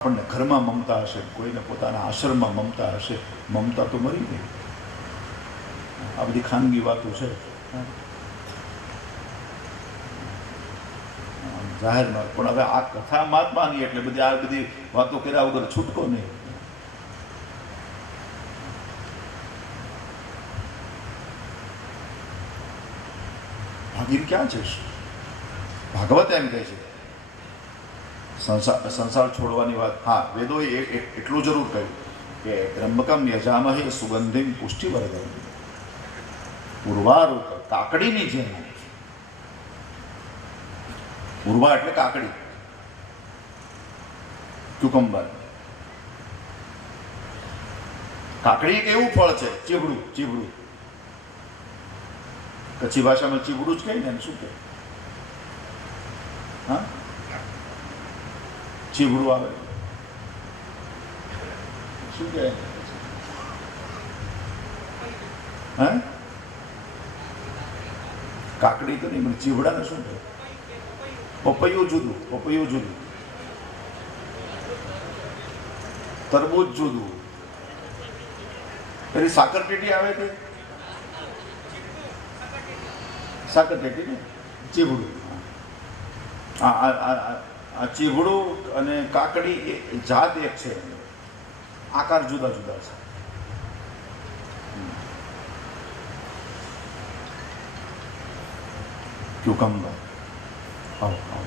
આપણને ઘરમાં મમતા હશે, કોઈને પોતાના આશ્રમમાં મમતા હશે, મમતા તો મરી ગઈ. આ બધી ખાનગી વાતો છે. જાહેરમાં પણ હવે આ કથા મહાત્માની એટલે બધી આ બધી વાતો કર્યા વગર છૂટકો નહીં. ભાગીને ક્યાં છે? ભાગવત એમ કહે છે. સંસાર સંસાર છોડવાની વાત. હા, વેદોએ એટલું જરૂર કહ્યું કે ત્રંબકમ યજામહે સુગંધિમ પુષ્ટિવર્ધન ઉર્વારુક કાકડીની જેમ. પૂર્વા એટલે કાકડી. ક્યુકમ્બર. કાકડી એક એવું ફળ છે ચીબડું ચીબડું કચ્છી ભાષામાં ચીવડું જ કહે ને શું કહે? હા? ચીવડું આવે. શું કહે? હે? કાકડી તો નહીં, પણ ચીવડાને શું કહે? પપૈયું જુદું પપૈયું જુદું. તરબૂચ જુદું. પેલી સાકર ટેટી આવે તે સાકર ટેટી ને? ચીવડું. હા આ આ- ચીવડું અને કાકડી એ જાત એક છે. આકાર જુદા જુદા છે. ક્યુકમ્બર. આવો આવો.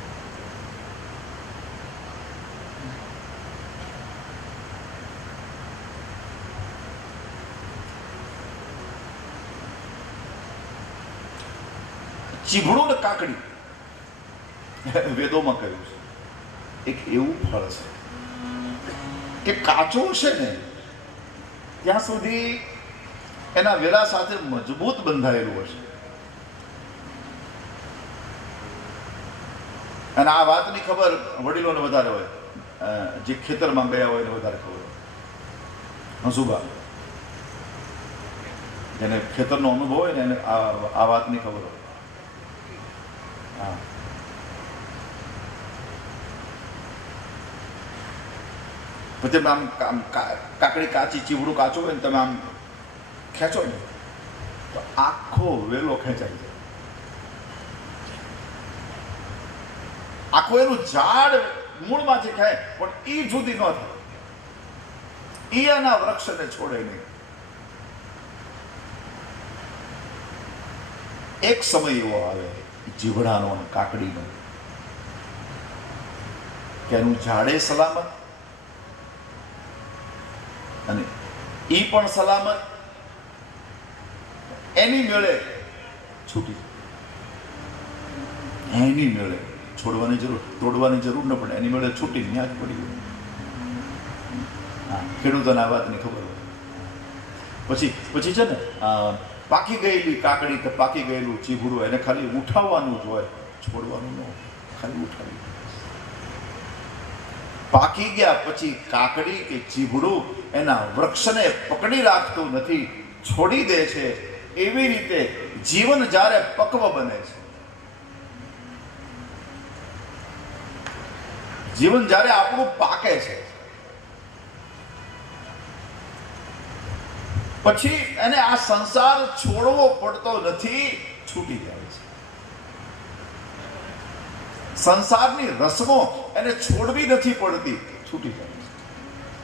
ચીભડું ને કાકડી. વેદોમાં કહ્યું છે. એક એવું ફળ છે કે કાચો છે ને, ત્યાં સુધી એના વેલા સાથે મજબૂત બંધાયેલું હશે. અને આ વાતની ખબર વડીલોને વધારે હોય જે ખેતરમાં ગયા હોય એને વધારે ખબર હોય. હસુબા જેને ખેતરનો અનુભવ હોય ને એને આ વાતની ખબર હોય. હા. પછી તમે આમ આમ કાકડી કાચી, ચીવડું કાચું હોય ને તમે આમ ખેંચો ને, તો આખો વેલો ખેંચાઈ જાય. આખું એનું ઝાડ મૂળમાંથી ખાય, પણ એ જુદી ન થાય. એ એના વૃક્ષને છોડે નહીં. એક સમય એવો આવે, જીવડાનો અને કાકડીનો, કે એનું ઝાડે સલામત અને એ પણ સલામત. એની મેળે છૂટી એની મેળે છોડવાની જરૂર, તોડવાની જરૂર ન પડે. એની મેળે છૂટી ન્યા જ પડી ગયું. ખેડૂતોને આ વાતની ખબર હોય. પછી પછી છે ને પાકી ગયેલી કાકડી કે પાકી ગયેલું ચીભડું એને ખાલી ઉઠાવવાનું જ હોય. છોડવાનું ન હોય. ખાલી ઉઠાવી. પાકી ગયા પછી કાકડી કે ચીભડું એના વૃક્ષને પકડી રાખતું નથી, છોડી દે છે. એવી રીતે જીવન જ્યારે પક્વ બને છે. જીવન જ્યારે આપણું પાકે છે. પછી એને આ સંસાર છોડવો પડતો નથી, છૂટી જાય છે. સંસારની રસમો એને છોડવી નથી પડતી. છૂટી જાય.